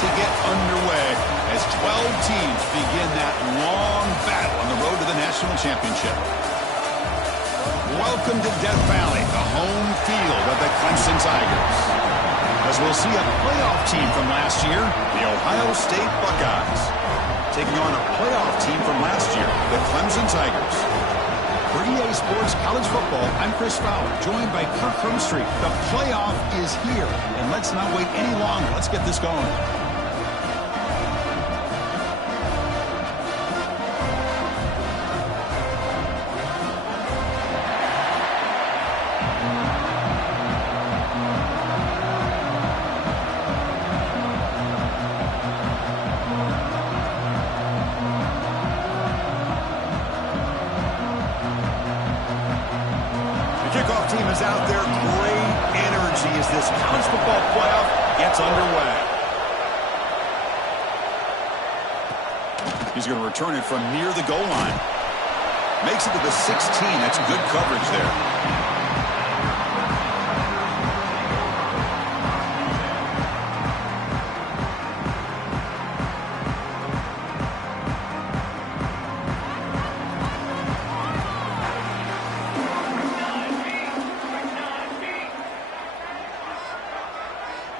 to get underway as 12 teams begin that long battle on the road to the national championship. Welcome to Death Valley, the home field of the Clemson Tigers. As we'll see a playoff team from last year, the Ohio State Buckeyes, taking on a playoff team from last year, the Clemson Tigers. For EA Sports College Football, I'm Chris Fowler, joined by Kirk Hermstreet. The playoff is here, and let's not wait any longer. Let's get this going. Kickoff team is out there. Great energy as this college football playoff gets underway. He's going to return it from near the goal line. Makes it to the 16. That's good coverage there.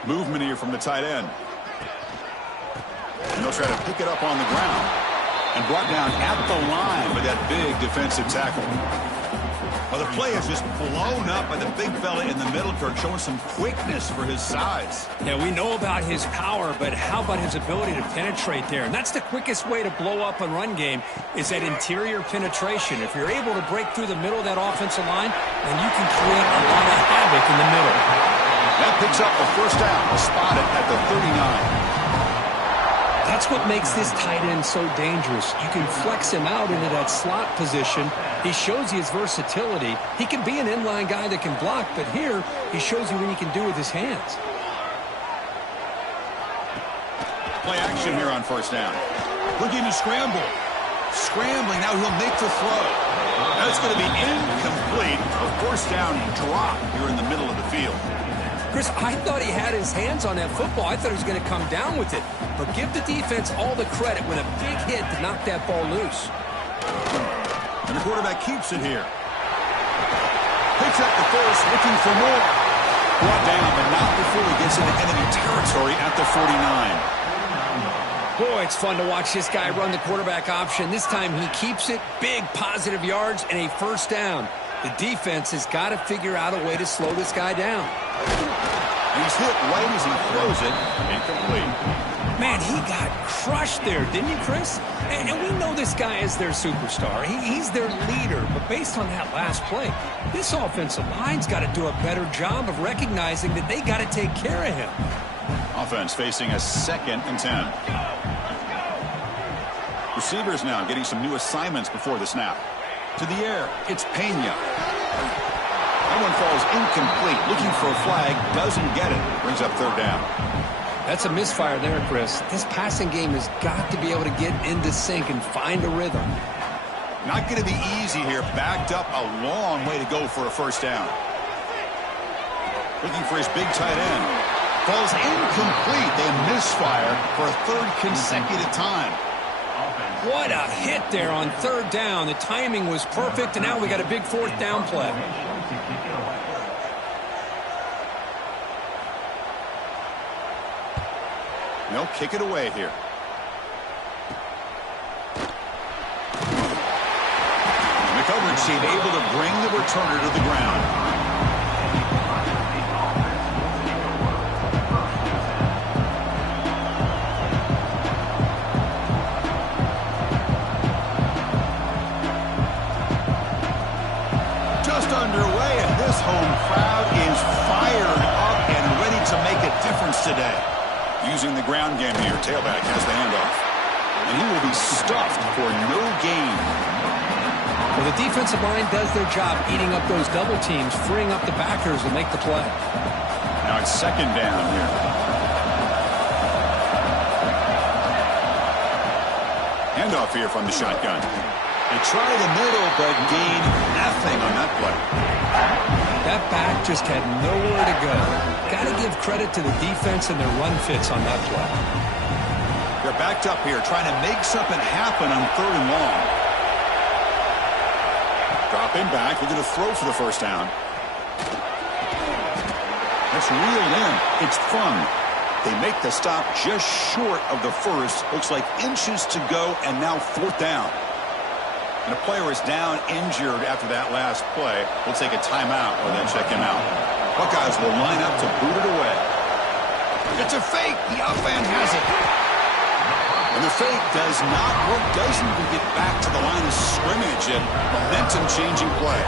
Movement here from the tight end. And they'll try to pick it up on the ground. And brought down at the line by that big defensive tackle. Well, the play is just blown up by the big fella in the middle, Kirk, showing some quickness for his size. Yeah, we know about his power, but how about his ability to penetrate there? And that's the quickest way to blow up a run game is that interior penetration. If you're able to break through the middle of that offensive line, then you can create a lot of havoc in the middle. That picks up a first down, spotted at the 39. That's what makes this tight end so dangerous. You can flex him out into that slot position. He shows you his versatility. He can be an inline guy that can block, but here he shows you what he can do with his hands. Play action here on first down. Looking to scramble. Scrambling, now he'll make the throw. That's going to be incomplete. A first down drop here in the middle of the field. Chris, I thought he had his hands on that football. I thought he was going to come down with it. But give the defense all the credit with a big hit to knock that ball loose. And the quarterback keeps it here. Picks up the first, looking for more. Brought down, but not before he gets into enemy territory at the 49. Boy, it's fun to watch this guy run the quarterback option. This time he keeps it, big positive yards, and a first down. The defense has got to figure out a way to slow this guy down. He's hit right as he throws it. Incomplete. Man, he got crushed there, didn't you, Chris? And we know this guy is their superstar. He's their leader. But based on that last play, this offensive line's got to do a better job of recognizing that they got to take care of him. Offense facing a 2nd and 10. Receivers now getting some new assignments before the snap. To the air, it's Pena. That one falls incomplete. Looking for a flag, doesn't get it. Brings up third down. That's a misfire there, Chris. This passing game has got to be able to get into sync and find a rhythm. Not going to be easy here. Backed up a long way to go for a first down. Looking for his big tight end. Falls incomplete. They misfire for a 3rd consecutive time. What a hit there on 3rd down. The timing was perfect, and now we got a big 4th down play. They'll kick it away here. The coverage team able to bring the returner to the ground. Underway, and this home crowd is fired up and ready to make a difference today. Using the ground game here, tailback has the handoff. And he will be stuffed for no gain. Well, the defensive line does their job eating up those double teams, freeing up the backers to make the play. Now it's 2nd down here. Handoff here from the shotgun. They try the middle, but gain nothing on that play. That back just had nowhere to go. Got to give credit to the defense and their run fits on that play. They're backed up here trying to make something happen on 3rd and long. Drop him back. We're going to throw for the first down. That's reeled in. It's fun. They make the stop just short of the first. Looks like inches to go, and now 4th down. And a player is down injured after that last play. We'll take a timeout or then check him out. Buckeyes will line up to boot it away. It's a fake. The offense has it. And the fake does not work. Doesn't even get back to the line of scrimmage. And momentum-changing play.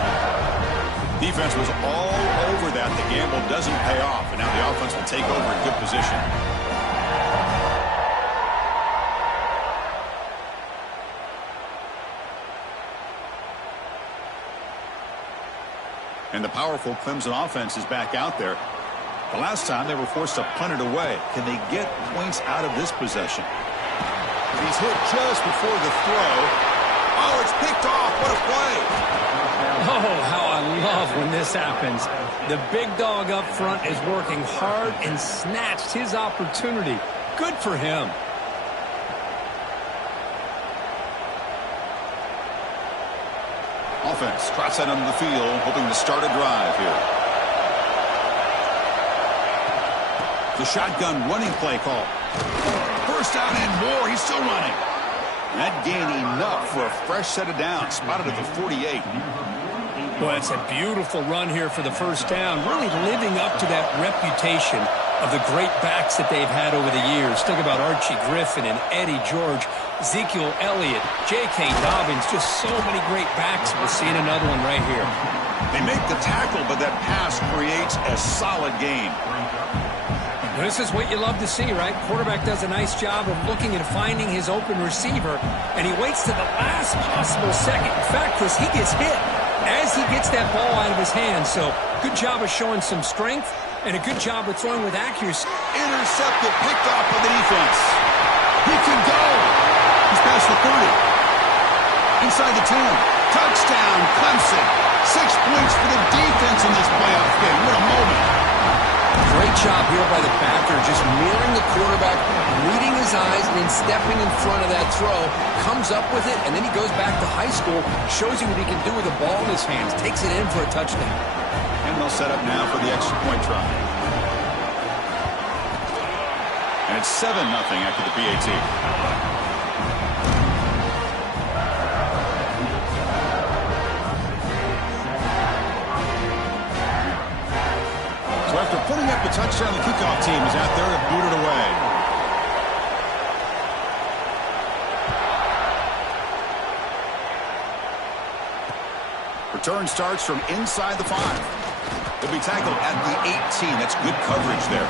Defense was all over that. The gamble doesn't pay off. And now the offense will take over in good position. And the powerful Clemson offense is back out there. The last time they were forced to punt it away. Can they get points out of this possession? He's hit just before the throw. Oh, it's picked off. What a play. Oh, how I love when this happens. The big dog up front is working hard and snatched his opportunity. Good for him. Offense trots that onto the field, hoping to start a drive here. The shotgun running play call. First down and more. He's still running. That gained enough for a fresh set of downs. Spotted at the 48. Well, it's a beautiful run here for the first down. Really living up to that reputation of the great backs that they've had over the years. Think about Archie Griffin and Eddie George, Ezekiel Elliott, J.K. Dobbins. Just so many great backs. We're seeing another one right here. They make the tackle, but that pass creates a solid gain. This is what you love to see, right? Quarterback does a nice job of looking and finding his open receiver, and he waits to the last possible second. In fact, Chris, he gets hit as he gets that ball out of his hands. So good job of showing some strength and a good job of throwing with accuracy. Intercepted, picked off by the defense. He can go. He's past the 30. Inside the 10. Touchdown, Clemson. 6 points for the defense in this playoff game. What a moment. Great job here by the backer, just mirroring the quarterback, reading his eyes, and then stepping in front of that throw, comes up with it, and then he goes back to high school, shows you what he can do with the ball in his hands, takes it in for a touchdown. And they'll set up now for the extra point try. And it's 7-0 after the PAT. So after putting up the touchdown, the kickoff team is out there to boot it away. Return starts from inside the 5. He'll be tackled at the 18. That's good coverage there.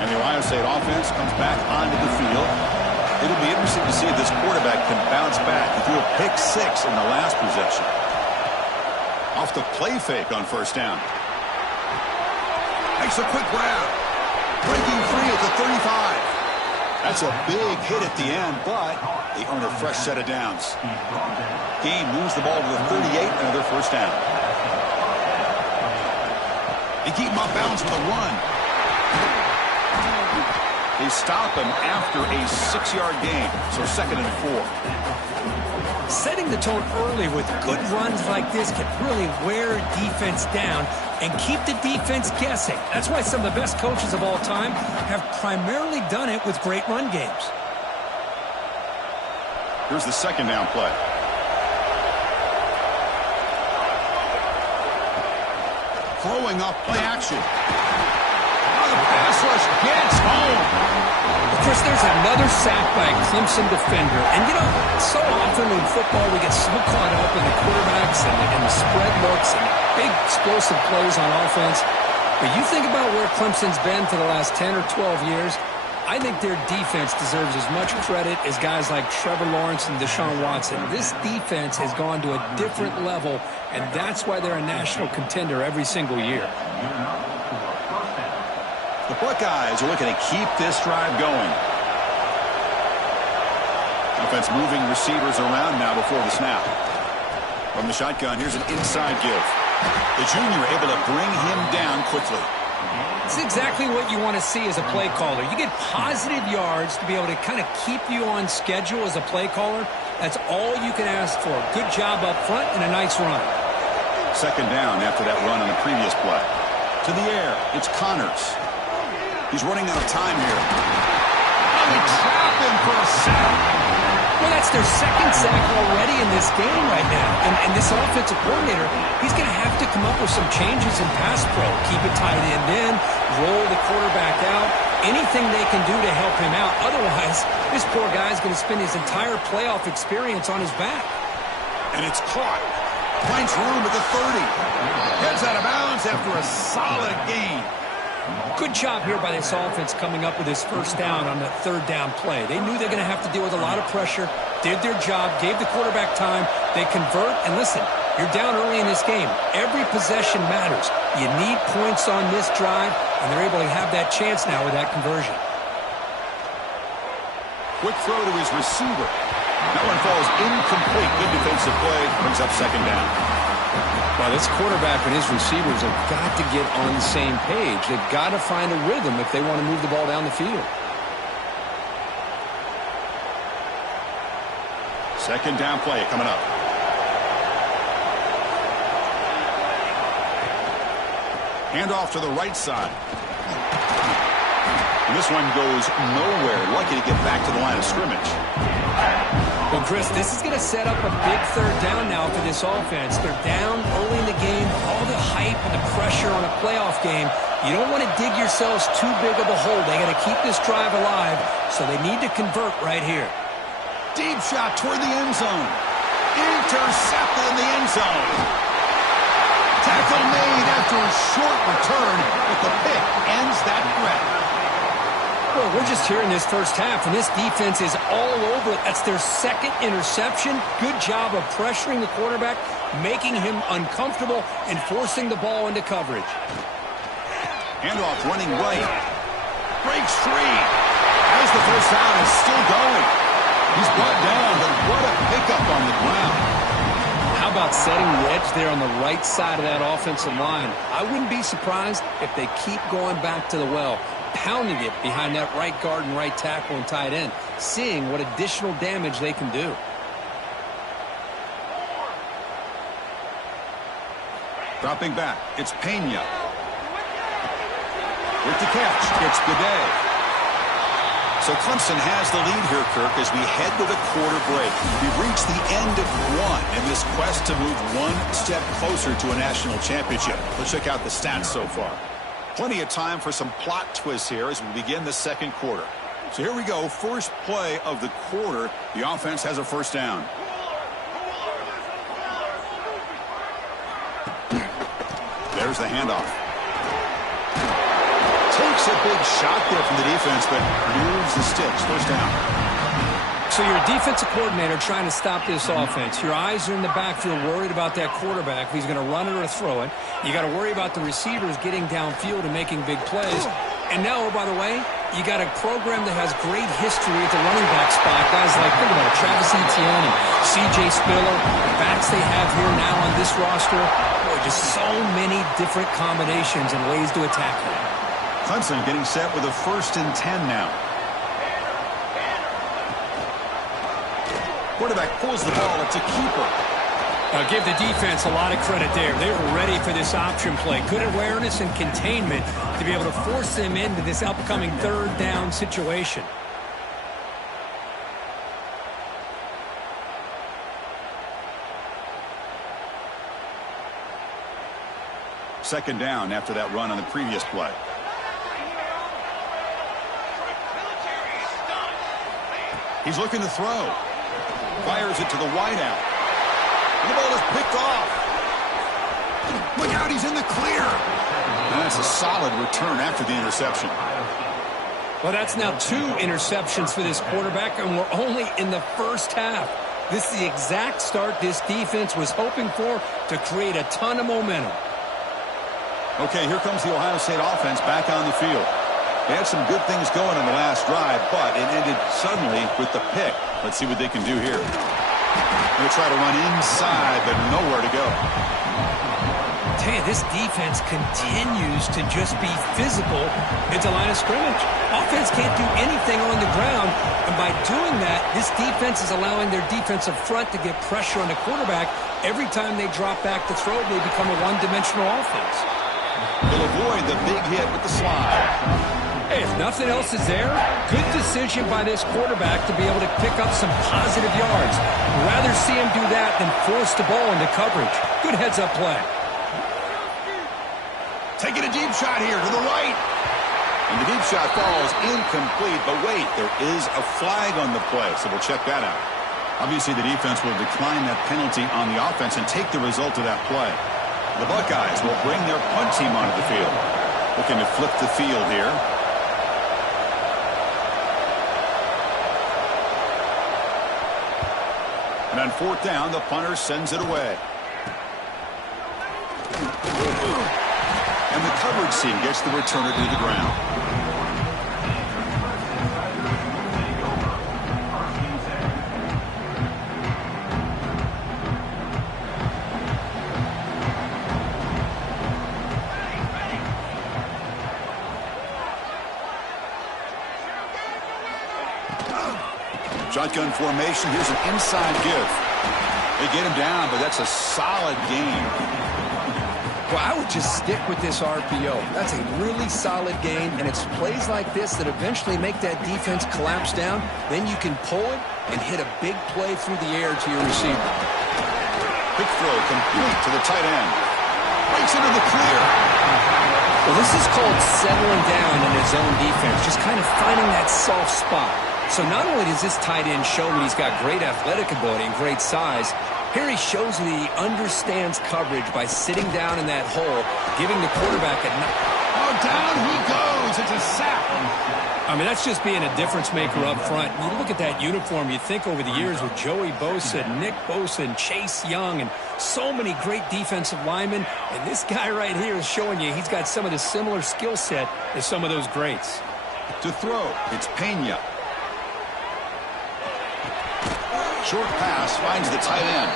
And the Ohio State offense comes back onto the field. It'll be interesting to see if this quarterback can bounce back. He threw a pick 6 in the last possession. Off the play fake on first down. Makes a quick grab. Breaking free at the 35. That's a big hit at the end, but they earn a fresh set of downs. Game moves the ball to the 38, another first down. They keep him off balance with a run. They stop him after a 6-yard gain, so 2nd and 4. Setting the tone early with good runs like this can really wear defense down and keep the defense guessing. That's why some of the best coaches of all time have primarily done it with great run games. Here's the 2nd down play. Throwing off play action. Oh, the pass rush gets home. Chris, there's another sack by a Clemson defender. And, you know, so often in football we get so caught up in the quarterbacks and the spread looks and big explosive plays on offense. But you think about where Clemson's been for the last 10 or 12 years, I think their defense deserves as much credit as guys like Trevor Lawrence and Deshaun Watson. This defense has gone to a different level, and that's why they're a national contender every single year. The Buckeyes are looking to keep this drive going. Offense moving receivers around now before the snap. From the shotgun, here's an inside give. The junior able to bring him down quickly. It's exactly what you want to see as a play caller. You get positive yards to be able to kind of keep you on schedule as a play caller. That's all you can ask for. Good job up front and a nice run. Second down after that run on the previous play. To the air, it's Connors. He's running out of time here. And they trap him for a sack. Well, that's their second sack already in this game right now. And this offensive coordinator, he's going to have to come up with some changes in pass pro. Keep it tight end in, roll the quarterback out, anything they can do to help him out. Otherwise, this poor guy's going to spend his entire playoff experience on his back. And it's caught. Finds room at the 30. Heads out of bounds after a solid gain. Good job here by this offense coming up with this first down on the third down play. They knew they're going to have to deal with a lot of pressure, did their job, gave the quarterback time. They convert, and listen, you're down early in this game. Every possession matters. You need points on this drive, and they're able to have that chance now with that conversion. Quick throw to his receiver. That one falls incomplete. Good defensive play. Brings up second down. Well, this quarterback and his receivers have got to get on the same page. They've got to find a rhythm if they want to move the ball down the field. Second down play coming up. Handoff to the right side. And this one goes nowhere. Lucky to get back to the line of scrimmage. Well, Chris, this is going to set up a big third down now for this offense. They're down early in the game. All the hype and the pressure on a playoff game. You don't want to dig yourselves too big of a hole. They got to keep this drive alive, so they need to convert right here. Deep shot toward the end zone. Intercepted in the end zone. Tackle made after a short return, but the pick ends that threat. Well, we're just here in this first half, and this defense is all over it. That's their second interception. Good job of pressuring the quarterback, making him uncomfortable, and forcing the ball into coverage. Handoff running right. Breaks free. As the first down is still going. He's brought down, but what a pickup on the ground. How about setting the edge there on the right side of that offensive line? I wouldn't be surprised if they keep going back to the well, pounding it behind that right guard and right tackle and tight end, seeing what additional damage they can do. Dropping back, it's Pena. With the catch, it's Gaudet. So Clemson has the lead here, Kirk, as we head to the quarter break. We've reached the end of one in this quest to move one step closer to a national championship. Let's check out the stats so far. Plenty of time for some plot twists here as we begin the second quarter. So here we go. First play of the quarter. The offense has a first down. There's the handoff. Takes a big shot there from the defense, but moves the sticks. First down. So you're a defensive coordinator trying to stop this offense. Your eyes are in the backfield worried about that quarterback, if he's going to run it or throw it. You got to worry about the receivers getting downfield and making big plays. And now, oh, by the way, you got a program that has great history at the running back spot. Guys like, think about it, Travis Etienne and C.J. Spiller, the backs they have here now on this roster. Boy, just so many different combinations and ways to attack them. Clemson getting set with a 1st and 10 now. Quarterback pulls the ball. It's a keeper. Give the defense a lot of credit there. They were ready for this option play. Good awareness and containment to be able to force them into this upcoming third down situation. Second down after that run on the previous play. He's looking to throw. Fires it to the wideout. And the ball is picked off. Look out, he's in the clear. And that's a solid return after the interception. Well, that's now 2 interceptions for this quarterback, and we're only in the first half. This is the exact start this defense was hoping for to create a ton of momentum. Okay, here comes the Ohio State offense back on the field. They had some good things going on the last drive, but it ended suddenly with the pick. Let's see what they can do here. Going to try to run inside, but nowhere to go. Tell you, this defense continues to just be physical at the line of scrimmage. Offense can't do anything on the ground, and by doing that, this defense is allowing their defensive front to get pressure on the quarterback. Every time they drop back to throw, they become a one-dimensional offense. They'll avoid the big hit with the slide. Hey, if nothing else is there, good decision by this quarterback to be able to pick up some positive yards. Rather see him do that than force the ball into coverage. Good heads-up play. Taking a deep shot here to the right. And the deep shot falls incomplete, but wait, there is a flag on the play, so we'll check that out. Obviously, the defense will decline that penalty on the offense and take the result of that play. The Buckeyes will bring their punt team onto the field. Looking to flip the field here. And on fourth down, the punter sends it away. And the coverage team gets the returner to the ground. Shotgun formation. Here's an inside give. They get him down, but that's a solid gain. Well, I would just stick with this RPO. That's a really solid gain, and it's plays like this that eventually make that defense collapse down. Then you can pull it and hit a big play through the air to your receiver. Quick throw complete to the tight end. Breaks into the clear. Well, this is called settling down in his own defense, just kind of finding that soft spot. So not only does this tight end show that he's got great athletic ability and great size, here he shows that he understands coverage by sitting down in that hole, giving the quarterback a... Oh, down he goes. It's a sack. I mean, that's just being a difference maker up front. You look at that uniform, you think over the years with Joey Bosa, Nick Bosa, and Chase Young, and so many great defensive linemen, and this guy right here is showing you he's got some of the similar skill set as some of those greats. To throw, it's Pena. Short pass finds the tight end.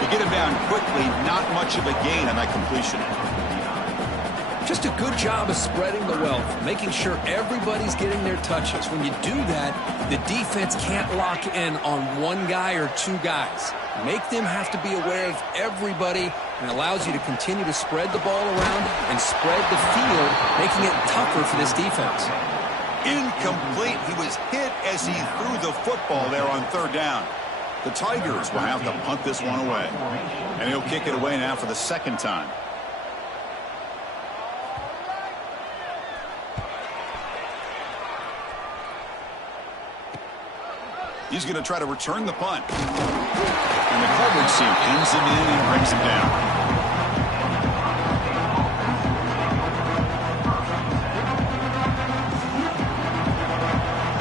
They get him down quickly, not much of a gain on that completion. Just a good job of spreading the wealth, making sure everybody's getting their touches. When you do that, the defense can't lock in on one guy or two guys. Make them have to be aware of everybody, and allows you to continue to spread the ball around and spread the field, making it tougher for this defense. Incomplete. He was hit as he threw the football there on third down. The Tigers will have to punt this one away. And he'll kick it away now for the second time. He's going to try to return the punt. And the coverage team pins him in and brings him down.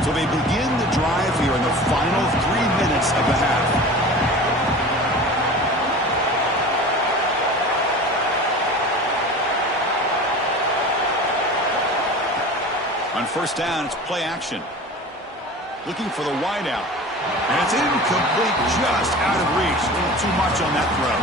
So they begin the drive here in the final 3 minutes of the half. On first down, it's play action. Looking for the wideout. And it's incomplete, just out of reach. A little too much on that throw.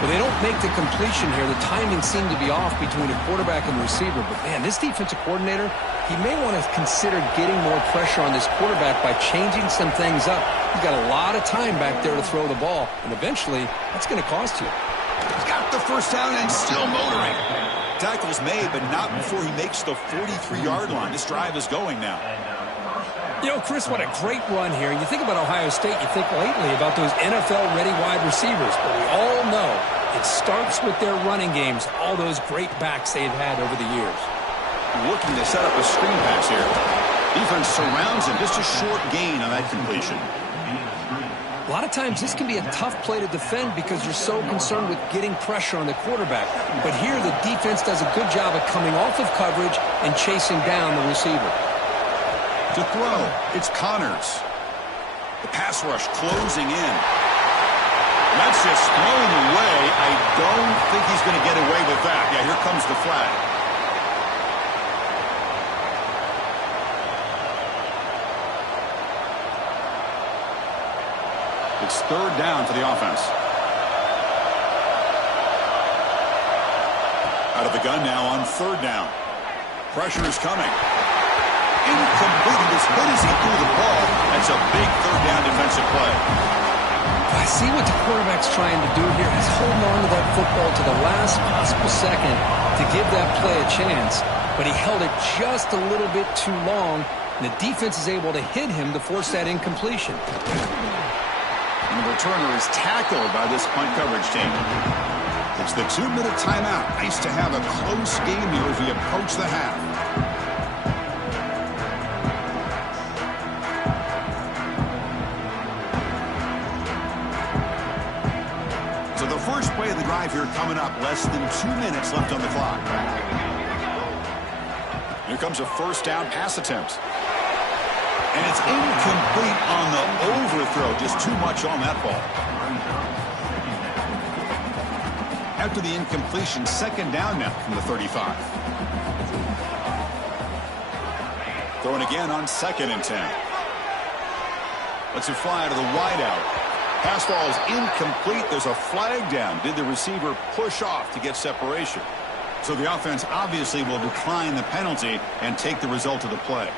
Well, they don't make the completion here. The timing seemed to be off between the quarterback and the receiver. But, man, this defensive coordinator, he may want to consider getting more pressure on this quarterback by changing some things up. He's got a lot of time back there to throw the ball, and eventually that's going to cost you. He's got the first down and still motoring. Tackle's made, but not before he makes the 43-yard line. This drive is going now. You know, Chris, what a great run here. And you think about Ohio State, you think lately about those NFL-ready wide receivers. But we all know it starts with their running games, all those great backs they've had over the years. Looking to set up a screen pass here. Defense surrounds him. Just a short gain on that completion. A lot of times this can be a tough play to defend because you're so concerned with getting pressure on the quarterback. But here the defense does a good job of coming off of coverage and chasing down the receiver. To throw, it's Connors. The pass rush closing in. And that's just thrown away. I don't think he's going to get away with that. Yeah, here comes the flag. It's third down for the offense. Out of the gun now on third down. Pressure is coming. Incomplete. As good as he threw the ball, that's a big third down defensive play. I see what the quarterback's trying to do here. He's holding on to that football to the last possible second to give that play a chance, but he held it just a little bit too long, and the defense is able to hit him to force that incompletion. And the returner is tackled by this punt coverage team. It's the 2-minute timeout. Nice to have a close game here as we approach the half. So the first play of the drive here coming up. Less than 2 minutes left on the clock. Here comes a first down pass attempt. And it's incomplete on the overthrow. Just too much on that ball. After the incompletion, second down now from the 35. Throwing again on 2nd and 10. Lets it fly to the wideout. Pass ball is incomplete. There's a flag down. Did the receiver push off to get separation? So the offense obviously will decline the penalty and take the result of the play.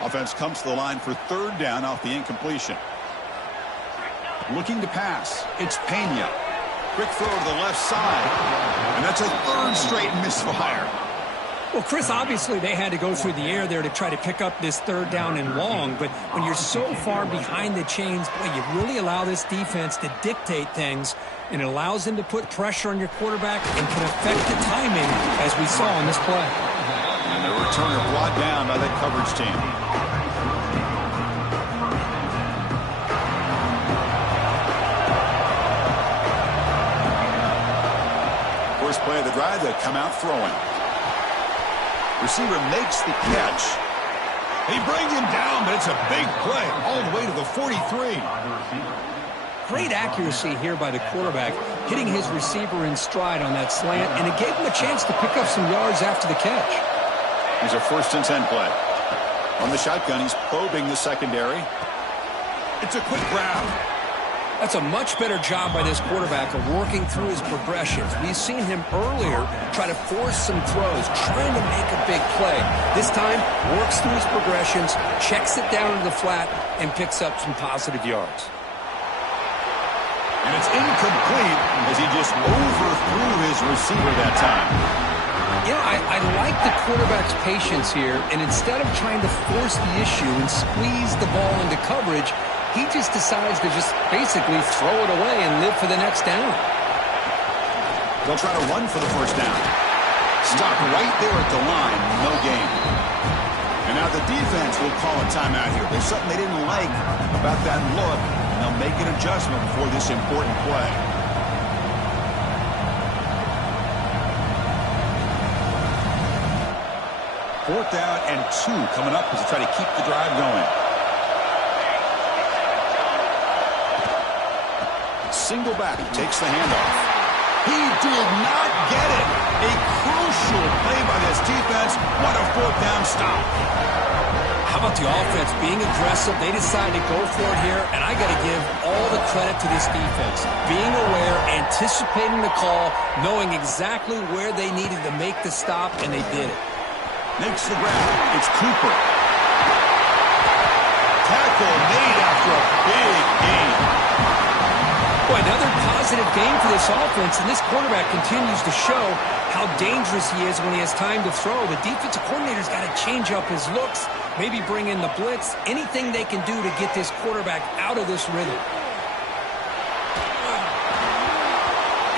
Offense comes to the line for third down off the incompletion. Looking to pass. It's Pena. Quick throw to the left side. And that's a third straight misfire. Well, Chris, obviously they had to go through the air there to try to pick up this third down and long, but when you're so far behind the chains, boy, you really allow this defense to dictate things, and it allows them to put pressure on your quarterback and can affect the timing, as we saw in this play. And the returner brought down by that coverage team. First play of the drive, they come out throwing. Receiver makes the catch. They bring him down, but it's a big play all the way to the 43. Great accuracy here by the quarterback, hitting his receiver in stride on that slant, and it gave him a chance to pick up some yards after the catch. Here's a 1st and 10 play. On the shotgun, he's probing the secondary. It's a quick grab. That's a much better job by this quarterback of working through his progressions. We've seen him earlier try to force some throws, trying to make a big play. This time, works through his progressions, checks it down to the flat, and picks up some positive yards. And it's incomplete as he just overthrew his receiver that time. You know, I like the quarterback's patience here, and instead of trying to force the issue and squeeze the ball into coverage, he just decides to just basically throw it away and live for the next down. They'll try to run for the first down. Stop right there at the line, no gain. And now the defense will call a timeout here. There's something they didn't like about that look, and they'll make an adjustment for this important play. Fourth down and 2 coming up as they try to keep the drive going. Single back, takes the handoff. He did not get it. A crucial play by this defense. What a 4th down stop. How about the offense being aggressive? They decided to go for it here, and I got to give all the credit to this defense. Being aware, anticipating the call, knowing exactly where they needed to make the stop, and they did it. Makes the grab. It's Cooper. Tackle made after a big gain. Boy, another positive game for this offense, and this quarterback continues to show how dangerous he is when he has time to throw. The defensive coordinator's got to change up his looks, maybe bring in the blitz, anything they can do to get this quarterback out of this rhythm.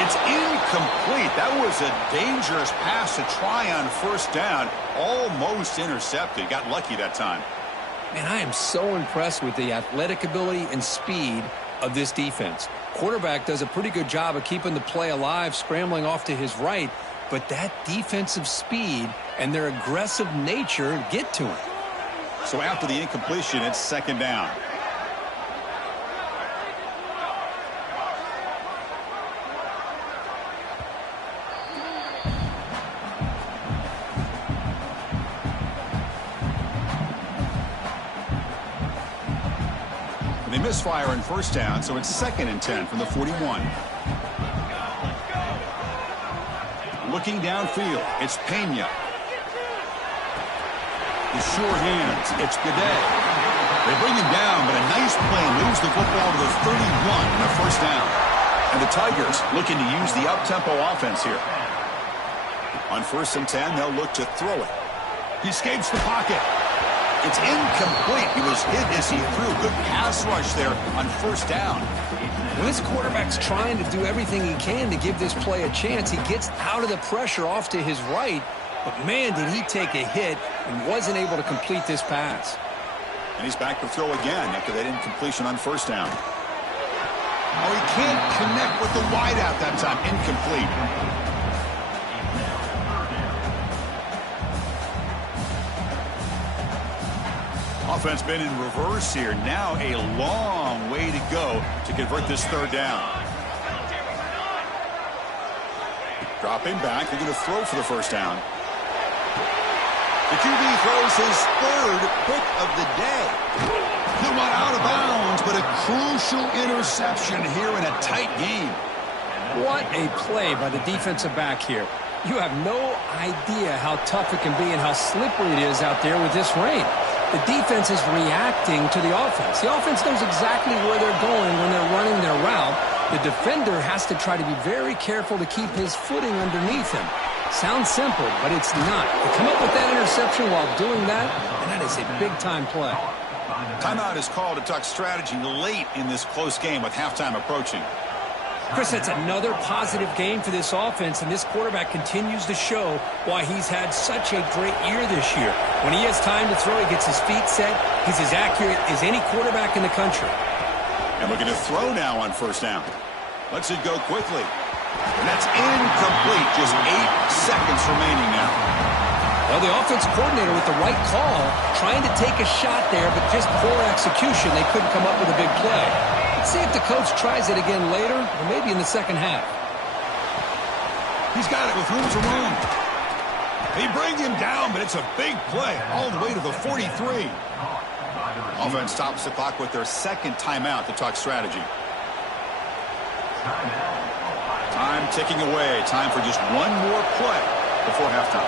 It's incomplete. That was a dangerous pass to try on first down. Almost intercepted. Got lucky that time. Man, I am so impressed with the athletic ability and speed of this defense. Quarterback does a pretty good job of keeping the play alive, scrambling off to his right, but that defensive speed and their aggressive nature get to him. So after the incompletion, it's second down. They misfire in first down, so it's 2nd and 10 from the 41. Looking downfield, it's Pena. The sure hands, it's Gaudet. They bring him down, but a nice play moves the football to the 31 and a first down. And the Tigers looking to use the up-tempo offense here. On 1st and 10, they'll look to throw it. He escapes the pocket. It's incomplete. He was hit as he threw. Good pass rush there on 1st down. Well, this quarterback's trying to do everything he can to give this play a chance. He gets out of the pressure off to his right, but man, did he take a hit and wasn't able to complete this pass. And he's back to throw again after that incompletion on 1st down. Oh, he can't connect with the wideout that time. Incomplete. Offense been in reverse here. Now a long way to go to convert this 3rd down. Dropping back. They're going to throw for the 1st down. The QB throws his 3rd pick of the day. He went out of bounds, but a crucial interception here in a tight game. What a play by the defensive back here. You have no idea how tough it can be and how slippery it is out there with this rain. The defense is reacting to the offense. The offense knows exactly where they're going when they're running their route. The defender has to try to be very careful to keep his footing underneath him. Sounds simple, but it's not. They come up with that interception while doing that, and that is a big-time play. Timeout is called to talk strategy late in this close game with halftime approaching. Chris, that's another positive game for this offense, and this quarterback continues to show why he's had such a great year this year. When he has time to throw, he gets his feet set. He's as accurate as any quarterback in the country. And looking to throw now on 1st down. Lets it go quickly. And that's incomplete. Just 8 seconds remaining now. Well, the offensive coordinator with the right call, trying to take a shot there, but just poor execution. They couldn't come up with a big play. Let's see if the coach tries it again later, or maybe in the 2nd half. He's got it with room to run. They bring him down, but it's a big play all the way to the 43. Offense stops the clock with their 2nd timeout to talk strategy. Time ticking away. Time for just one more play before halftime.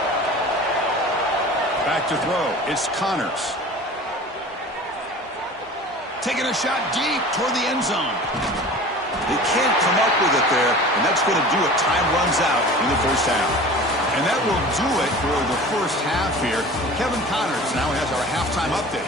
Back to throw. It's Connors. Taking a shot deep toward the end zone. They can't come up with it there, and that's going to do it. Time runs out in the 1st half. And that will do it for the 1st half here. Kevin Connors now has our halftime update.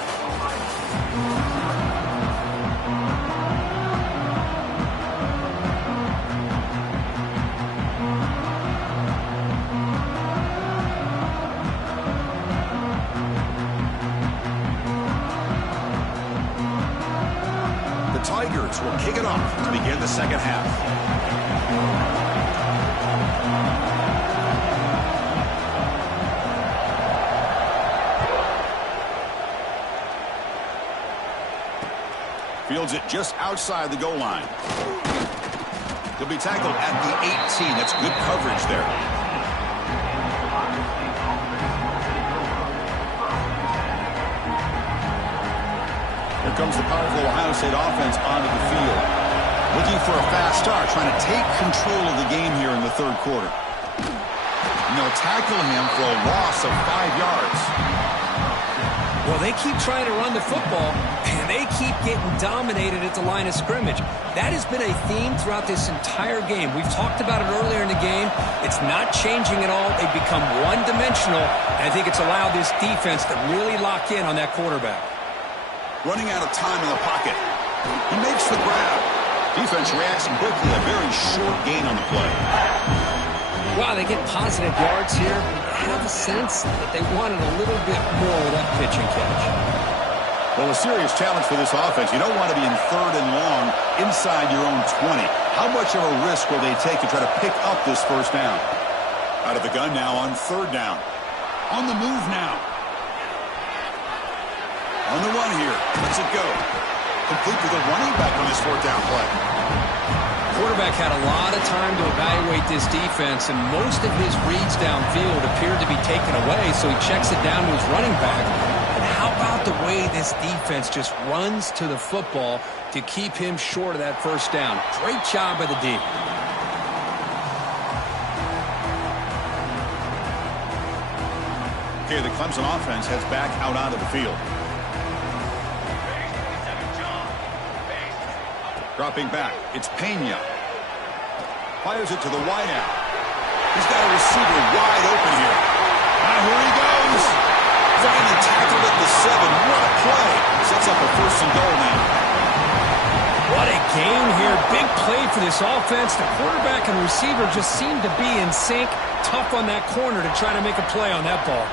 Tigers will kick it off to begin the 2nd half. Fields it just outside the goal line. He'll be tackled at the 18. That's good coverage there. Here comes the powerful Ohio State offense onto the field. Looking for a fast start, trying to take control of the game here in the 3rd quarter. And they'll tackle him for a loss of 5 yards. Well, they keep trying to run the football, and they keep getting dominated at the line of scrimmage. That has been a theme throughout this entire game. We've talked about it earlier in the game. It's not changing at all. They've become one-dimensional, and I think it's allowed this defense to really lock in on that quarterback. Running out of time in the pocket. He makes the grab. Defense reacts quickly. A very short gain on the play. Wow, they get positive yards here. I have a sense that they wanted a little bit more with that pitch and catch. Well, a serious challenge for this offense. You don't want to be in 3rd and long inside your own 20. How much of a risk will they take to try to pick up this 1st down? Out of the gun now on 3rd down. On the move now. On the run here. Lets it go. Complete to the running back on this 4th down play. Quarterback had a lot of time to evaluate this defense, and most of his reads downfield appeared to be taken away, so he checks it down to his running back. And how about the way this defense just runs to the football to keep him short of that first down? Great job by the D. Okay, the Clemson offense heads back out onto the field. Dropping back, it's Pena. Fires it to the wideout. He's got a receiver wide open here. Now here he goes. Finally tackled at the 7. What a play. Sets up a 1st and goal now. What a game here. Big play for this offense. The quarterback and receiver just seemed to be in sync. Tough on that corner to try to make a play on that ball.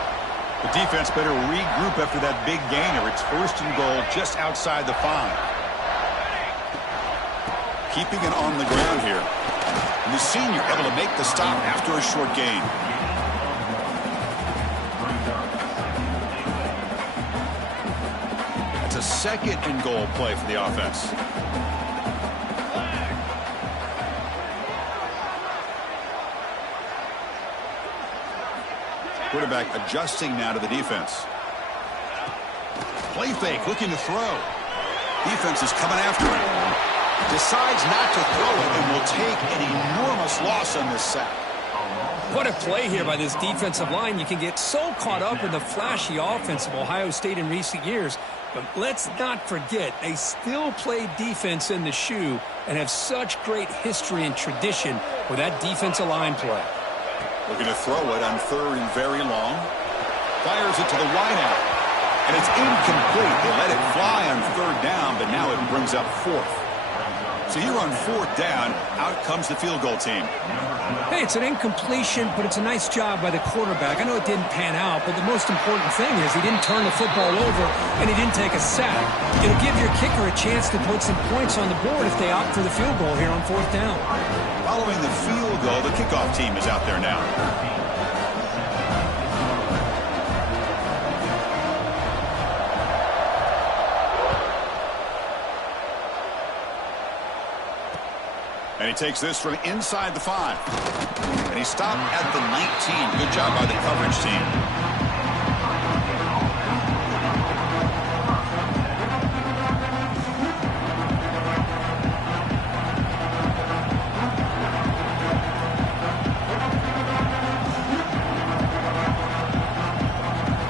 The defense better regroup after that big gainer. It's 1st and goal just outside the 5. Keeping it on the ground here. And the senior able to make the stop after a short gain. It's a 2nd and goal play for the offense. Quarterback adjusting now to the defense. Play fake, looking to throw. Defense is coming after him. Decides not to throw it and will take an enormous loss on this sack. What a play here by this defensive line. You can get so caught up in the flashy offense of Ohio State in recent years, but let's not forget they still play defense in the shoe and have such great history and tradition with that defensive line play. Looking to throw it on 3rd and very long. Fires it to the wideout. And it's incomplete. They let it fly on 3rd down, but now it brings up 4th. So here on 4th down, out comes the field goal team. Hey, it's an incompletion, but it's a nice job by the quarterback. I know it didn't pan out, but the most important thing is he didn't turn the football over and he didn't take a sack. It'll give your kicker a chance to put some points on the board if they opt for the field goal here on 4th down. Following the field goal, the kickoff team is out there now. And he takes this from inside the 5. And he stopped at the 19. Good job by the coverage team.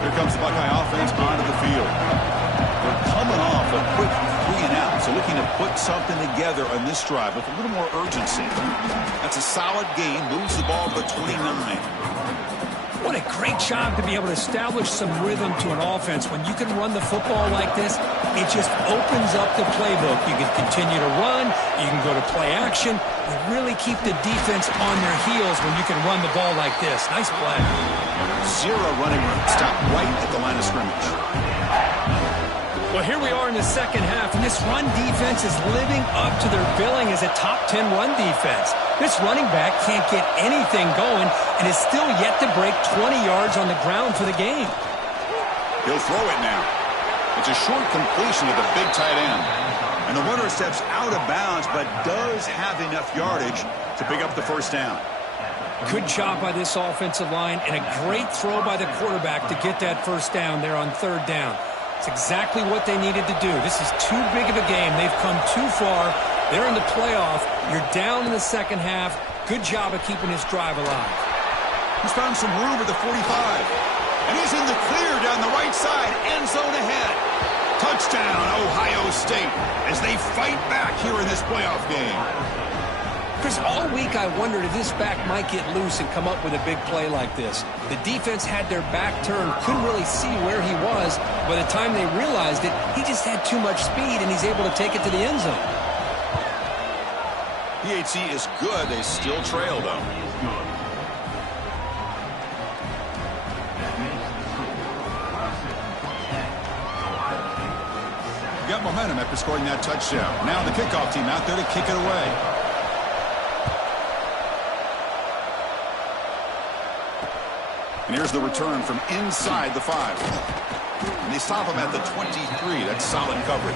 Here comes the Buckeye offense onto the field. They're coming off a quick 3 and out. So looking to put something together on this drive with a little more urgency. That's a solid game. Moves the ball to the 29. What a great job to be able to establish some rhythm to an offense. When you can run the football like this, it just opens up the playbook. You can continue to run. You can go to play action. You really keep the defense on their heels when you can run the ball like this. Nice play. 0 running room. Stop right at the line of scrimmage. Well, here we are in the second half, and this run defense is living up to their billing as a top 10 run defense. This running back can't get anything going and is still yet to break 20 yards on the ground for the game. He'll throw it now. It's a short completion to the big tight end. And the runner steps out of bounds, but does have enough yardage to pick up the 1st down. Good job by this offensive line, and a great throw by the quarterback to get that 1st down there on 3rd down. It's exactly what they needed to do. This is too big of a game. They've come too far. They're in the playoff. You're down in the second half. Good job of keeping this drive alive. He's found some room at the 45. And he's in the clear down the right side. End zone ahead. Touchdown, Ohio State, as they fight back here in this playoff game. Chris, all week I wondered if this back might get loose and come up with a big play like this. The defense had their back turned, couldn't really see where he was. By the time they realized it, he just had too much speed, and he's able to take it to the end zone. PHC is good. They still trail, though. Got momentum after scoring that touchdown. Now the kickoff team out there to kick it away. And here's the return from inside the 5. And they stop him at the 23. That's solid coverage.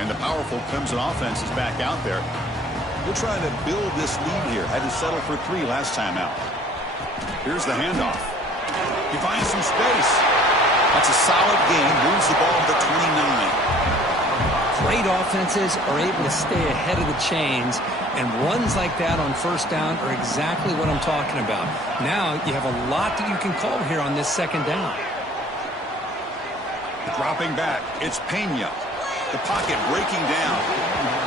And the powerful Clemson offense is back out there. They're trying to build this lead here. Had to settle for 3 last time out. Here's the handoff. He finds some space. That's a solid gain. Moves the ball to the 29. Great offenses are able to stay ahead of the chains, and runs like that on first down are exactly what I'm talking about. Now you have a lot that you can call here on this second down. Dropping back, it's Pena. The pocket breaking down.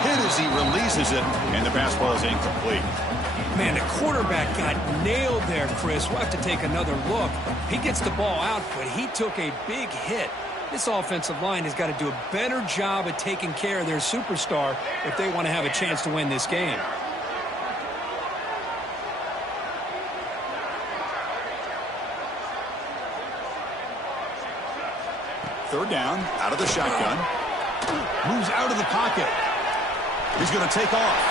Hit as he releases it, and the pass ball is incomplete. Man, the quarterback got nailed there, Chris. We'll have to take another look. He gets the ball out, but he took a big hit. This offensive line has got to do a better job of taking care of their superstar if they want to have a chance to win this game. Third down, out of the shotgun. Moves out of the pocket. He's going to take off.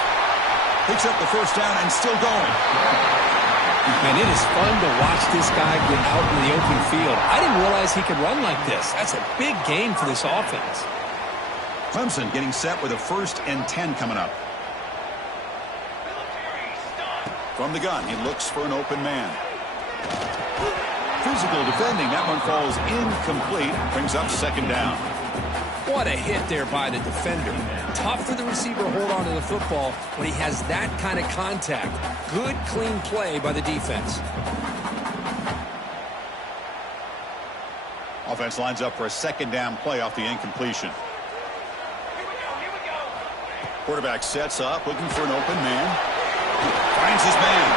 Picks up the first down and still going. Man, it is fun to watch this guy get out in the open field. I didn't realize he could run like this. That's a big gain for this offense. Clemson getting set with a 1st and 10 coming up. From the gun, he looks for an open man. Physical defending. That one falls incomplete. Brings up 2nd down. What a hit there by the defender. Tough for the receiver to hold on to the football when he has that kind of contact. Good, clean play by the defense. Offense lines up for a 2nd down play off the incompletion. Quarterback sets up, looking for an open man. Finds his man.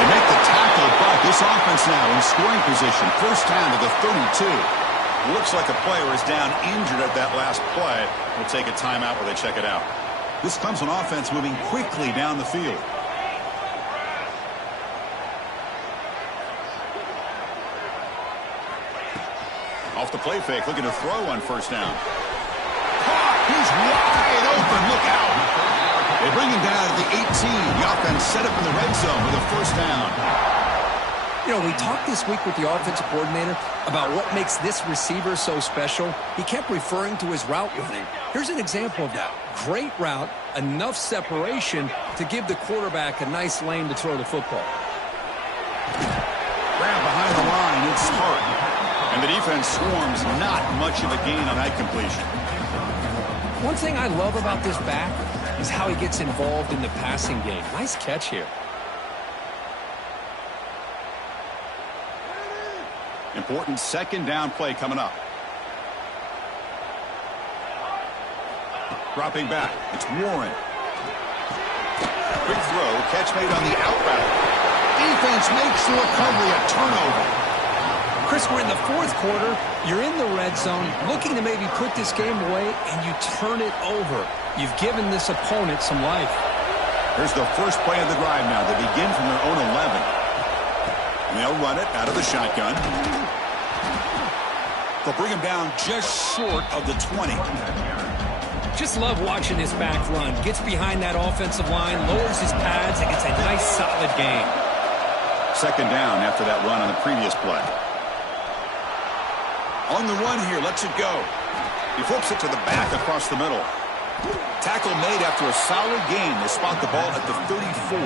They make the tackle, but this offense now in scoring position. 1st down to the 32. Looks like a player is down injured at that last play. We'll take a timeout while they check it out. This Clemson offense moving quickly down the field. Off the play fake, looking to throw on 1st down. He's wide open. Look out. They bring him down to the 18. The offense set up in the red zone with a 1st down. You know, we talked this week with the offensive coordinator about what makes this receiver so special. He kept referring to his route running. Here's an example of that. Great route, enough separation to give the quarterback a nice lane to throw the football. Grab behind the line, it's Hart. And the defense swarms, not much of a gain on that completion. One thing I love about this back is how he gets involved in the passing game. Nice catch here. Important 2nd down play coming up. Dropping back, it's Warren. Quick throw, catch made on the out route. Defense makes the recovery, a turnover. Chris, we're in the 4th quarter. You're in the red zone, looking to maybe put this game away, and you turn it over. You've given this opponent some life. Here's the first play of the drive now. They begin from their own 11. And they'll run it out of the shotgun. They'll bring him down just short of the 20. Just love watching this back run. Gets behind that offensive line, lowers his pads, and gets a nice solid gain. 2nd down after that run on the previous play. On the run here, lets it go. He flips it to the back across the middle. Tackle made after a solid gain. They spot the ball at the 34.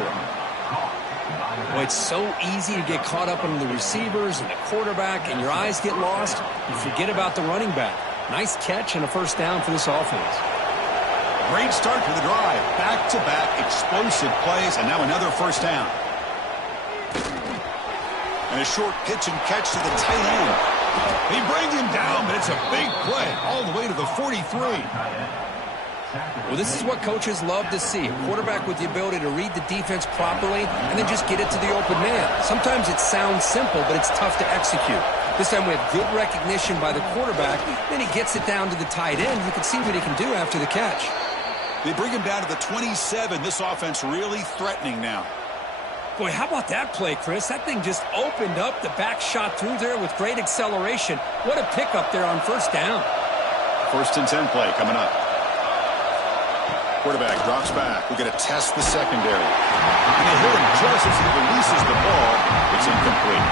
Well, it's so easy to get caught up on the receivers and the quarterback, and your eyes get lost. You forget about the running back. Nice catch and a 1st down for this offense. Great start to the drive. Back-to-back explosive plays, and now another 1st down. And a short pitch and catch to the tight end. He brings him down, but it's a big play all the way to the 43. Well, this is what coaches love to see. A quarterback with the ability to read the defense properly and then just get it to the open man. Sometimes it sounds simple, but it's tough to execute. This time we have good recognition by the quarterback. Then he gets it down to the tight end. You can see what he can do after the catch. They bring him down to the 27. This offense really threatening now. Boy, how about that play, Chris? That thing just opened up. The back shot through there with great acceleration. What a pickup there on 1st down. 1st and 10 play coming up. Quarterback drops back. We're going to test the secondary. And they hit him just as he releases the ball. It's incomplete.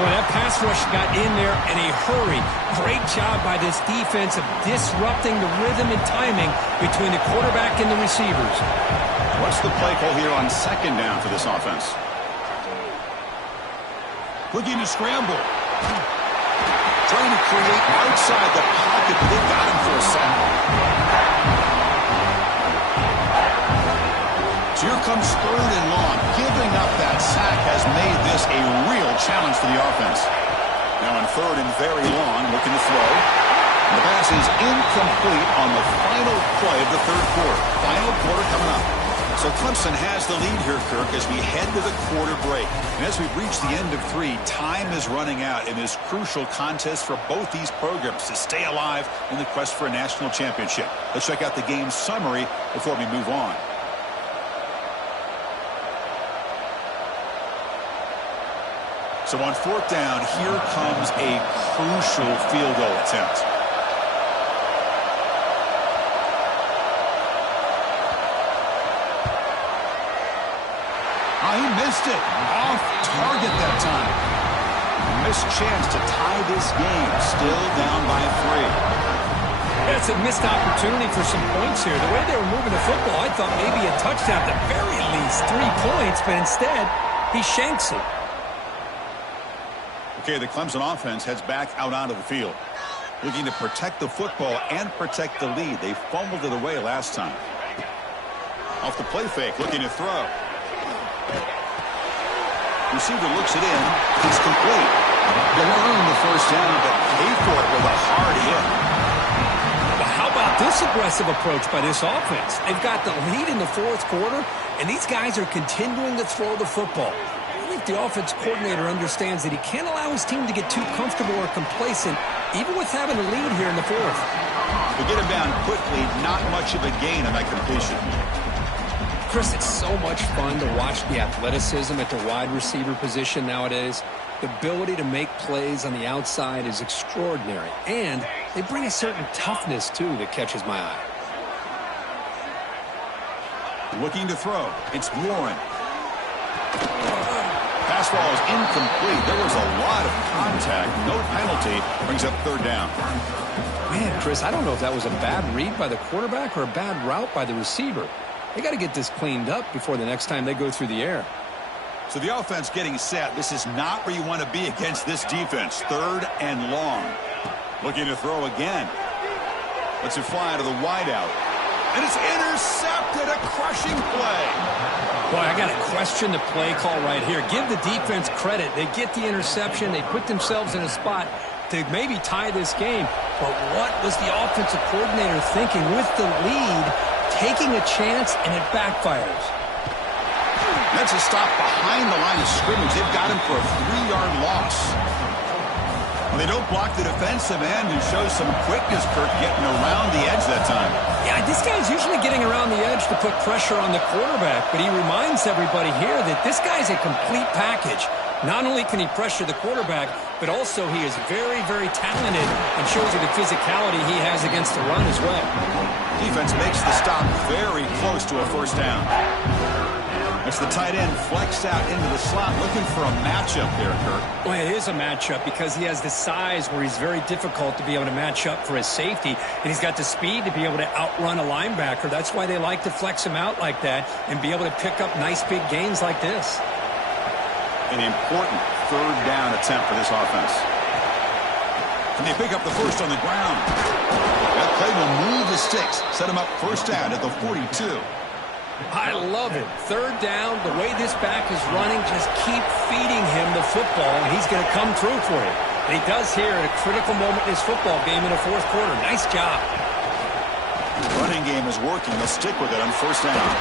Well, that pass rush got in there in a hurry. Great job by this defense of disrupting the rhythm and timing between the quarterback and the receivers. What's the play call here on second down for this offense? Looking to scramble. Trying to create outside the pocket, but they got him for a sack. So here comes third and long. Giving up that sack has made this a real challenge for the offense. Now on third and very long, looking to throw. The pass is incomplete on the final play of the third quarter. Final quarter coming up. So Clemson has the lead here, Kirk, as we head to the quarter break. And as we've reached the end of 3, time is running out in this crucial contest for both these programs to stay alive in the quest for a national championship. Let's check out the game summary before we move on. So on fourth down, here comes a crucial field goal attempt. Oh, he missed it. Off target that time. Missed chance to tie this game. Still down by 3. That's a missed opportunity for some points here. The way they were moving the football, I thought maybe a touchdown, at the very least 3 points, but instead he shanks it. Okay, the Clemson offense heads back out onto the field, looking to protect the football and protect the lead. They fumbled it away last time. Off the play fake, looking to throw. Receiver looks it in. It's complete. They'll earn the first down, but pay for it with a hard hit. Well, how about this aggressive approach by this offense? They've got the lead in the fourth quarter, and these guys are continuing to throw the football. I think the offense coordinator understands that he can't allow his team to get too comfortable or complacent, even with having a lead here in the fourth. To get him down quickly, not much of a gain on that completion. Chris, it's so much fun to watch the athleticism at the wide receiver position nowadays. The ability to make plays on the outside is extraordinary, and they bring a certain toughness, too, that catches my eye. Looking to throw. It's Warren. Pass ball is incomplete. There was a lot of contact. No penalty. Brings up third down. Man, Chris, I don't know if that was a bad read by the quarterback or a bad route by the receiver. They got to get this cleaned up before the next time they go through the air. So the offense getting set. This is not where you want to be against this defense. Third and long. Looking to throw again. Lets it fly to the wideout. And it's intercepted. A crushing play. Boy, I got to question the play call right here. Give the defense credit. They get the interception. They put themselves in a spot to maybe tie this game. But what was the offensive coordinator thinking with the lead, taking a chance, and it backfires? That's a stop behind the line of scrimmage. They've got him for a 3-yard loss. Well, they don't block the defensive end and show some quickness, Kirk, getting around the edge that time. Yeah, this guy's usually getting around the edge to put pressure on the quarterback, but he reminds everybody here that this guy's a complete package. Not only can he pressure the quarterback, but also he is very, very talented and shows you the physicality he has against the run as well. Defense makes the stop very close to a first down. As the tight end flexed out into the slot, looking for a matchup there, Kirk. Well, it is a matchup because he has the size where he's very difficult to be able to match up for his safety, and he's got the speed to be able to outrun a linebacker. That's why they like to flex him out like that and be able to pick up nice big gains like this. An important third down attempt for this offense. And they pick up the first on the ground. That play will move the sticks, set him up first down at the 42. I love it. Third down, the way this back is running, just keep feeding him the football, and he's going to come through for you. And he does here at a critical moment in his football game in the fourth quarter. Nice job. The running game is working. They'll stick with it on first down.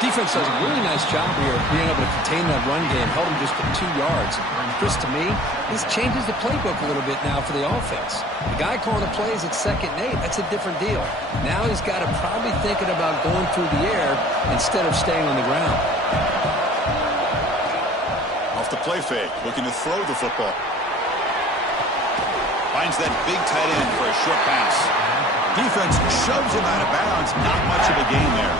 Defense does a really nice job here of being able to contain that run game, held him just for 2 yards. Chris, to me, this changes the playbook a little bit now for the offense. The guy calling the plays at 2nd and 8, that's a different deal. Now he's got to probably thinking about going through the air instead of staying on the ground. Off the play fake, looking to throw the football. Finds that big tight end for a short pass. Defense shoves him out of bounds. Not much of a gain there.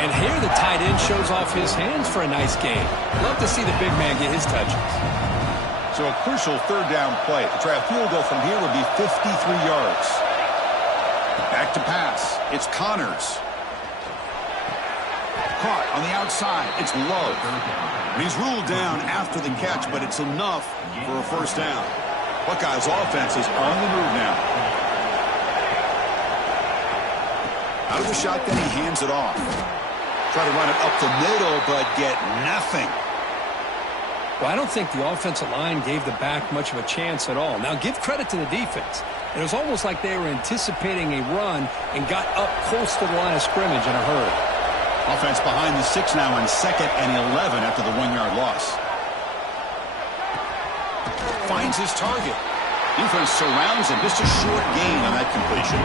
And here the tight end shows off his hands for a nice game. Love to see the big man get his touches. So So a crucial third down play. To try a field goal from here would be 53 yards. Back to pass. It's Connors. Caught on the outside. It's Love. He's ruled down after the catch, but it's enough for a first down. Buckeyes offense is on the move now. Out of the shotgun, he hands it off. Try to run it up the middle, but get nothing. Well, I don't think the offensive line gave the back much of a chance at all. Now, give credit to the defense. It was almost like they were anticipating a run and got up close to the line of scrimmage in a hurry. Offense behind the 6 now on 2nd and 11 after the 1-yard loss. Finds his target. Defense surrounds him. Just a short gain on that completion.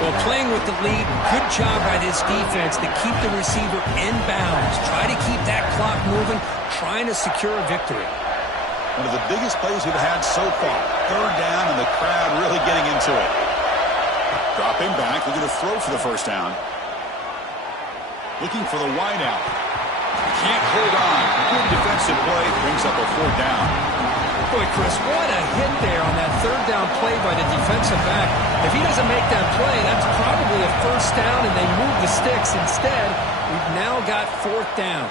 Well, playing with the lead, good job by this defense to keep the receiver in bounds. Try to keep that clock moving, trying to secure a victory. One of the biggest plays we've had so far. Third down and the crowd really getting into it. Dropping back, looking to throw for the first down. Looking for the wideout. Can't hold on. Good defensive play, brings up a 4th down. Boy, Chris, what a hit there on that third down play by the defensive back. If he doesn't make that play, that's probably a first down, and they move the sticks. Instead, we've now got 4th down.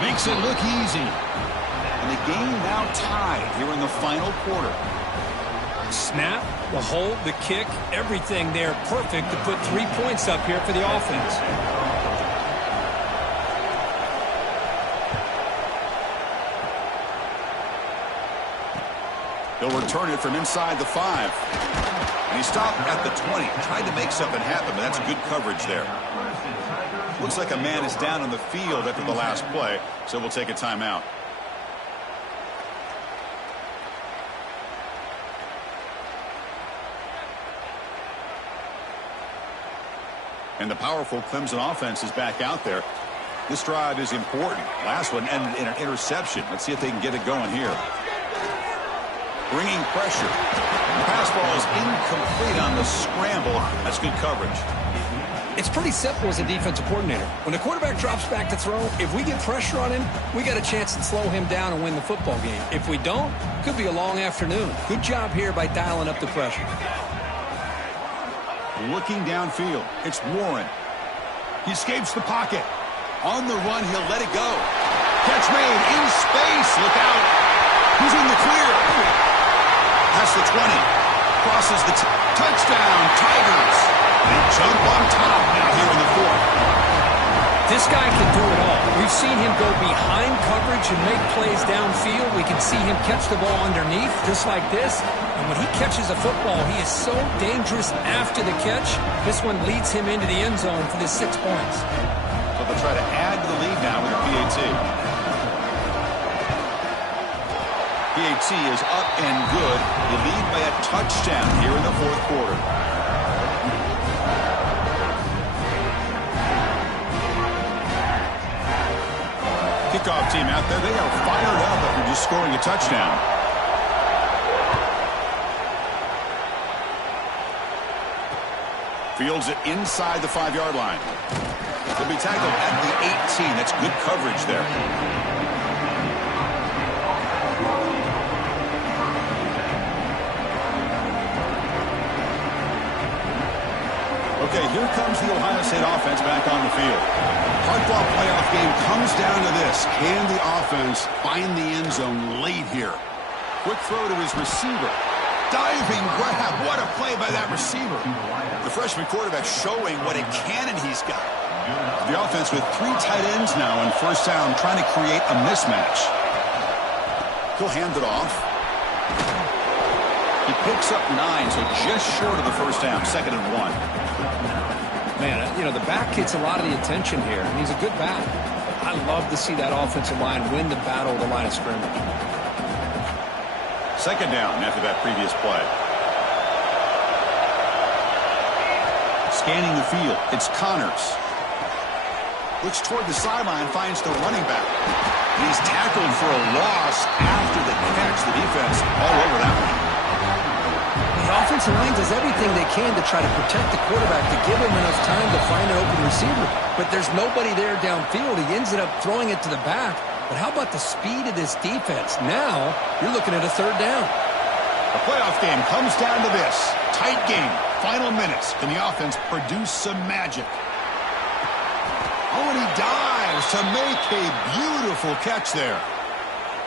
Makes it look easy. And the game now tied here in the final quarter. Snap, the hold, the kick, everything there perfect to put 3 points up here for the offense. He'll return it from inside the 5. And he stopped at the 20. Tried to make something happen, but that's good coverage there. Looks like a man is down on the field after the last play, so we'll take a timeout. And the powerful Clemson offense is back out there. This drive is important. Last one ended in an interception. Let's see if they can get it going here. Bringing pressure. The pass ball is incomplete on the scramble. That's good coverage. It's pretty simple as a defensive coordinator. When the quarterback drops back to throw, if we get pressure on him, we got a chance to slow him down and win the football game. If we don't, could be a long afternoon. Good job here by dialing up the pressure. Looking downfield. It's Warren. He escapes the pocket. On the run, he'll let it go. Catch made in space. Look out. He's in the clear. Past the 20. Crosses the touchdown. Tigers. They jump on top now here in the 4th. This guy can do it all. We've seen him go behind coverage and make plays downfield. We can see him catch the ball underneath just like this. And when he catches a football, he is so dangerous after the catch. This one leads him into the end zone for the 6 points. So they'll try to add to the lead now with a PAT. PAT is up and good. You lead by a touchdown here in the 4th quarter. Kickoff team out there, they are fired up after just scoring a touchdown. Fields it inside the 5-yard line. He'll be tackled at the 18. That's good coverage there. Okay, here comes the Ohio State offense back on the field. Hard-fought playoff game comes down to this. Can the offense find the end zone late here? Quick throw to his receiver. Diving grab. What a play by that receiver. The freshman quarterback showing what a cannon he's got. The offense with 3 tight ends now on first down, trying to create a mismatch. He'll hand it off. He picks up 9, so just short of the first down, 2nd and 1. Man, you know, the back gets a lot of the attention here, and he's a good back. I love to see that offensive line win the battle of the line of scrimmage. 2nd down after that previous play. Scanning the field, it's Connors. Looks toward the sideline, finds the running back. He's tackled for a loss after the catch. The defense all over that one. The offensive line does everything they can to try to protect the quarterback, to give him enough time to find an open receiver. But there's nobody there downfield. He ends up throwing it to the back. But how about the speed of this defense? Now, you're looking at a third down. The playoff game comes down to this. Tight game. Final minutes. Can the offense produce some magic? Oh, and he dives to make a beautiful catch there.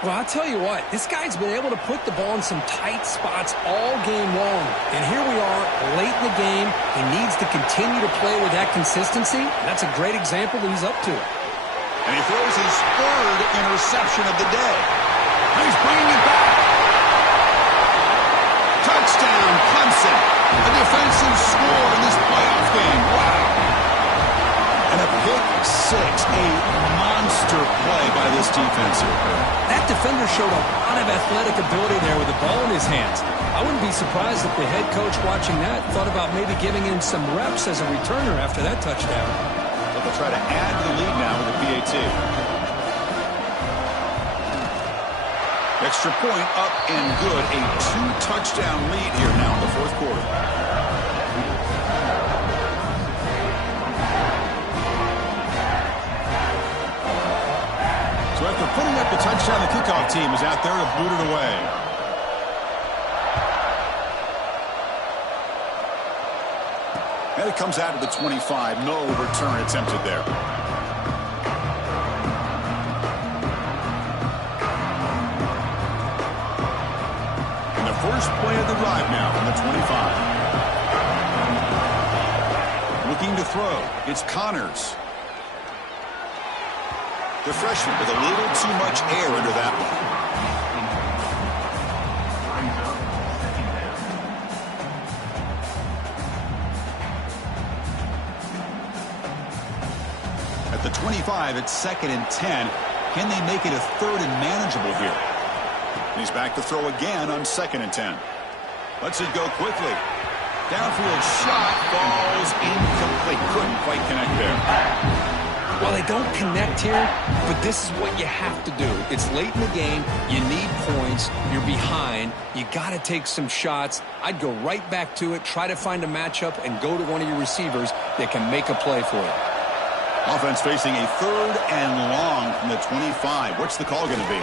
Well, I'll tell you what, this guy's been able to put the ball in some tight spots all game long. And here we are, late in the game. He needs to continue to play with that consistency. That's a great example that he's up to it. And he throws his third interception of the day. And he's bringing it back. Touchdown, Clemson. A defensive score in this playoff game. Wow. And a pick six, a monster play by this defense here. That defender showed a lot of athletic ability there with the ball in his hands. I wouldn't be surprised if the head coach watching that thought about maybe giving him some reps as a returner after that touchdown. So they'll try to add to the lead now with the PAT. Extra point up and good. A 2-touchdown lead here now in the fourth quarter. So after putting up the touchdown, the kickoff team is out there to boot it away. And it comes out to the 25. No return attempted there. And the first play of the drive now from the 25. Looking to throw. It's Connors. The freshman with a little too much air under that one. At the 25, it's 2nd and 10. Can they make it a 3rd and manageable here? He's back to throw again on 2nd and 10. Lets it go quickly. Downfield shot falls incomplete. Couldn't quite connect there. Well, they don't connect here, but this is what you have to do. It's late in the game. You need points. You're behind. You got to take some shots. I'd go right back to it, try to find a matchup, and go to one of your receivers that can make a play for you. Offense facing a 3rd and long from the 25. What's the call going to be?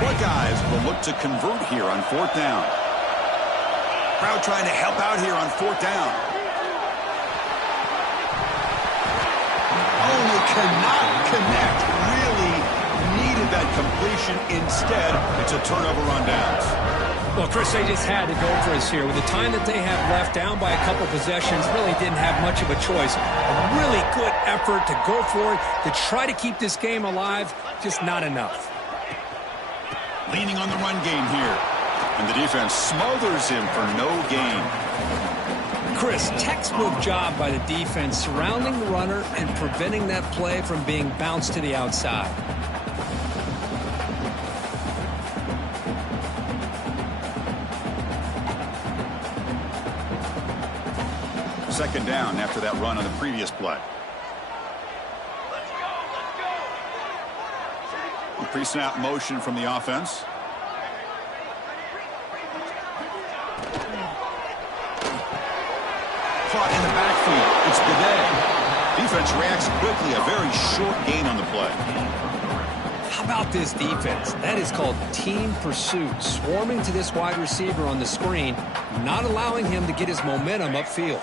Buckeyes will look to convert here on 4th down. Crowd trying to help out here on 4th down. Oh, they cannot connect. Really needed that completion. Instead, it's a turnover on downs. Well, Chris, they just had to go for us here. With the time that they have left, down by a couple possessions, really didn't have much of a choice. A really good effort to go for it, to try to keep this game alive, just not enough. Leaning on the run game here. And the defense smothers him for no gain. Chris, textbook job by the defense surrounding the runner and preventing that play from being bounced to the outside. Second down after that run on the previous play. Pre-snap motion from the offense. Caught in the backfield. It's Bidet. Defense reacts quickly. A very short gain on the play. How about this defense? That is called team pursuit. Swarming to this wide receiver on the screen, not allowing him to get his momentum upfield.